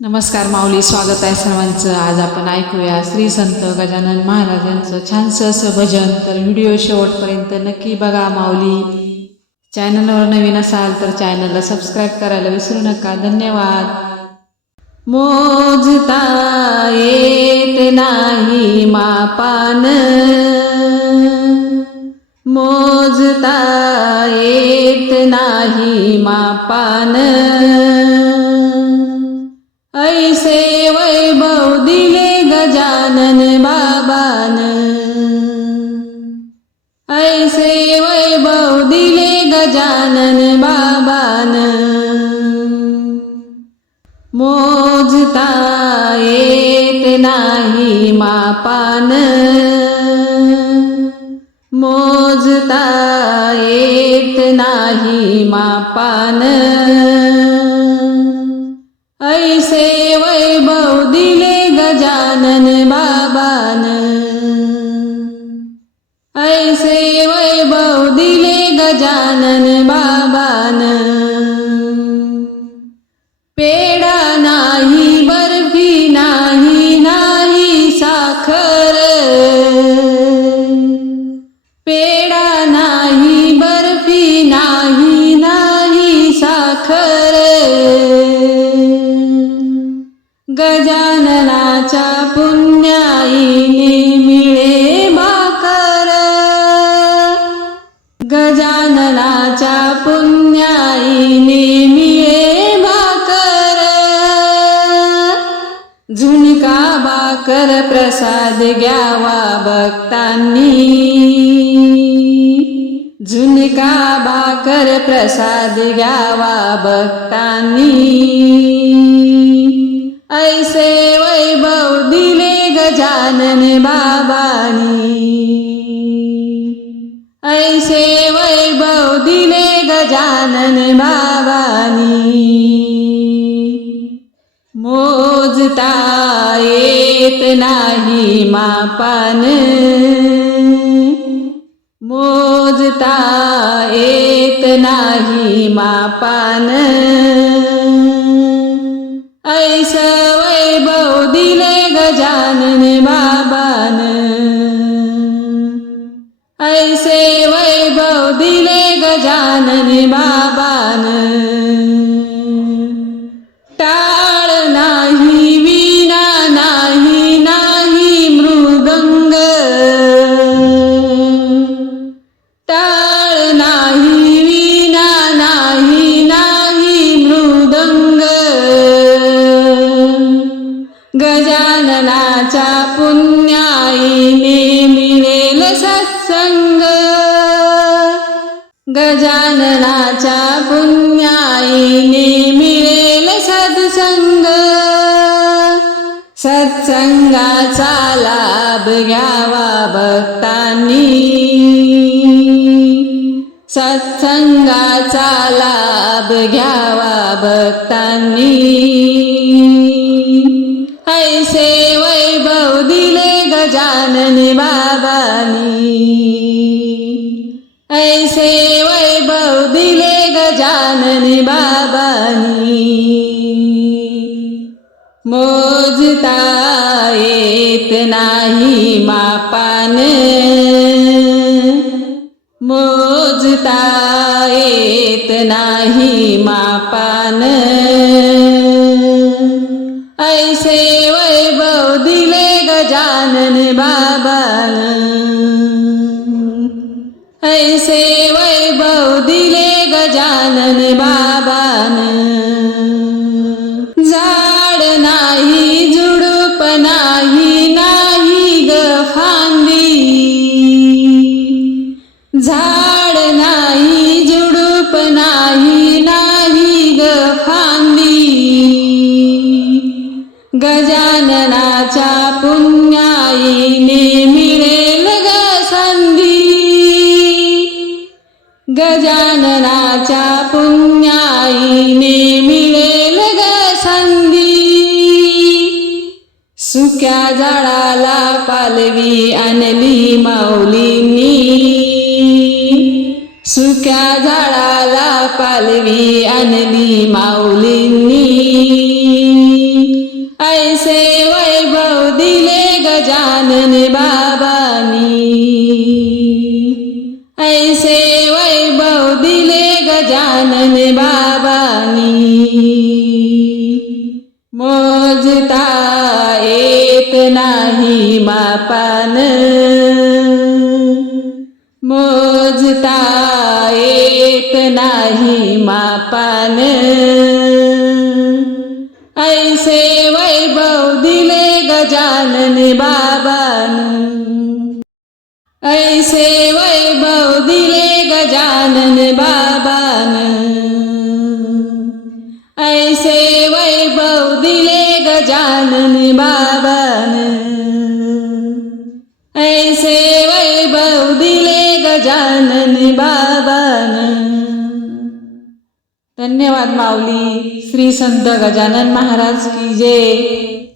नमस्कार माऊली स्वागत आहे सर्वांचं. आज आपण ऐकूया श्री संत गजानन महाराजांचं छानसं असं भजन. तर व्हिडिओ शेवटपर्यंत नक्की बघा माऊली. चॅनलवर नवीन असाल तर चॅनलला सबस्क्राईब करायला विसरू नका. धन्यवाद. मोजता येत नाही मापान. मोजता येत नाही मापान. बाबान मोजता येत नाही मापान। मोजता येत नाही मापान। ऐसे वैभव दिले गजानन बाबान। ऐसे वैभव गजाननाच्या पुण्याईने मी भाकर. झुणका भाकर प्रसाद घ्यावा भक्तांनी. झुणका भाकर प्रसाद घ्यावा भक्तांनी. मोजता येत नाही मापान. मोजता येत नाही मापान. ऐस वैभव दिले गजानन बाबान. ऐसे वैभव दिले गजानन बाबा गजाननाच्या पुण्याईने मिळेल सत्संग. सत्संगाचा लाभ घ्यावा भक्तांनी. सत्संगाचा लाभ घ्यावा भक्तांनी. ऐसे वैभव दिले गजाननी बाबानी. ऐसे गजानन बाबानी। मोजता येत नाही मापान। मोजता येत नाही मापान। ऐसे वैभव दिले गजानन बाबान। ऐसे गजानन बाबान. झाड नाही झुडूप नाही नाही ग फांदी. झाड नाही झुडूप नाही नाही ग फांदी. गजाननाच्या पुण्याईने मी गजाननाच्या पुण्याईने मिळेल ग संधी. सुक्या झाडाला पालवी आणली माऊलींनी. सुक्या झाडाला पालवी आणली माऊलींनी. ऐसे वैभव दिले गजानन बाबानी. ऐसे नाही मापान. मोजता येत नाही मापान. ऐसे वैभव दिले गजानन बाबान. ऐसे वैभव दिले गजानन बाबान. ऐसे वैभव दिले गजानन वैभव दिले गजानन बाबान. धन्यवाद माऊली श्री संत गजानन महाराज की जय.